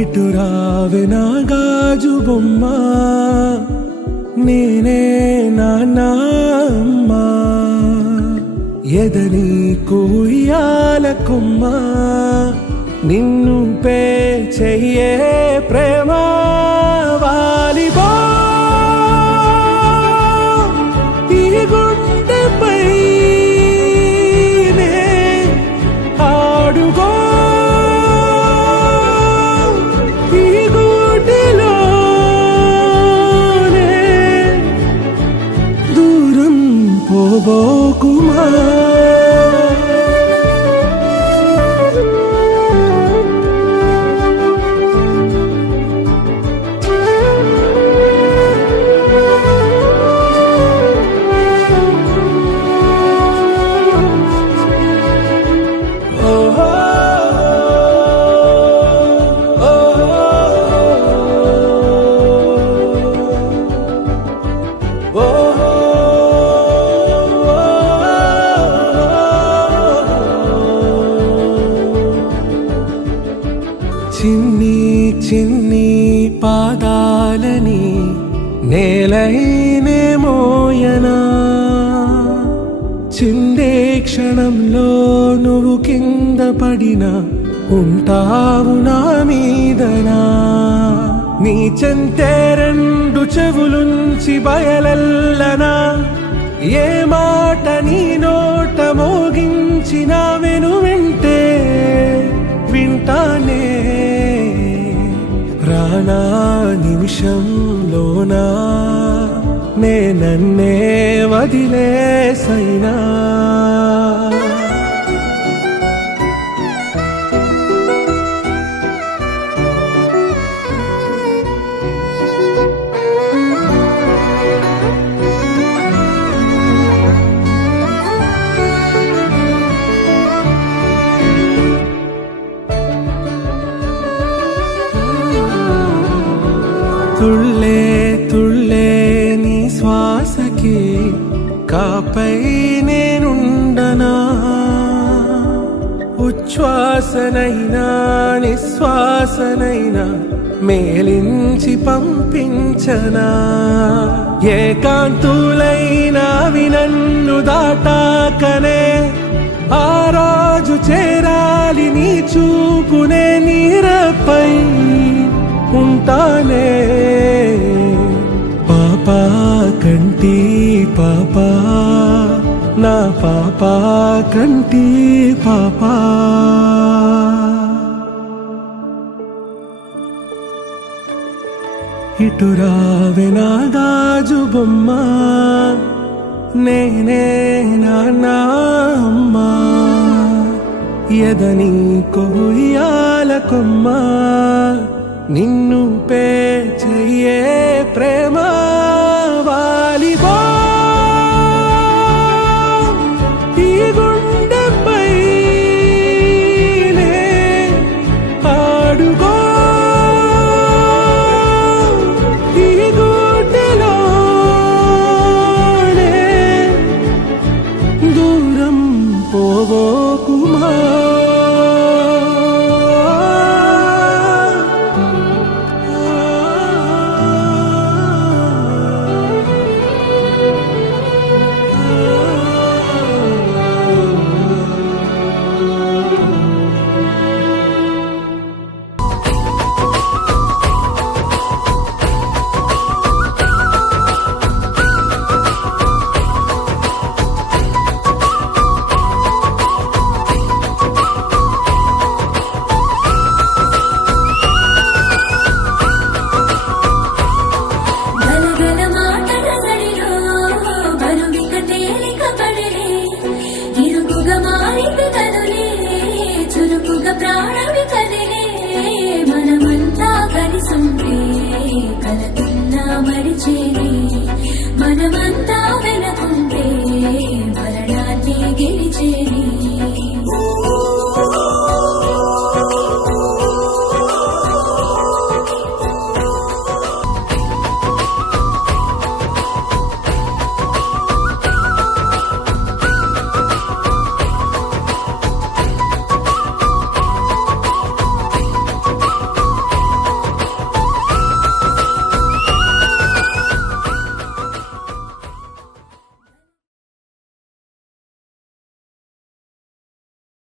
ఇటు రావే నా గాజు బొమ్మ, నేనే నాన్న అమ్మ. ఎదని కుయ్యాల కొమ్మ, నిన్ను పే చెయ్యే ప్రేమ వాలిబా. ఈ గుండెపై ఆడుగో, ఈ గుడిలోనే దూరం పోబోకుమా. చిన్ని చిన్ని పాదాలని నేలైనే మోయనా, చిందే క్షణంలో నువ్వు కింద పడినా ఉంటావు నా మీదనా. నీ చెంతే రెండు చెవులుంచి బయలెల్లనా, ఏ మాట నీ నోట మోగించిన వెను వింటే వింటానే. రానా నిమిషంలోనా నే నన్నే వదిలేసైనా. తుళ్ళే తుళ్ళే నీ శ్వాసకి కాపై నేనుండనా, ఉచ్ఛ్వాసనైనా నిశ్వాసనైనా మేలించి పంపించనా. ఏకాంతులైనా నన్ను దాటాకనే ఆ రోజు చేరాలి నీ చూపునే నీరపై ఉంటానే. పాపా కంటి పాపా, నా పాపా కంటి పాపా. ఇటు రావే నా గాజు బొమ్మ, నేనే నాన్న అమ్మ. ఎదని కొయ్యాల కొమ్మ, నిన్ను పే చెయ్యే ప్రేమ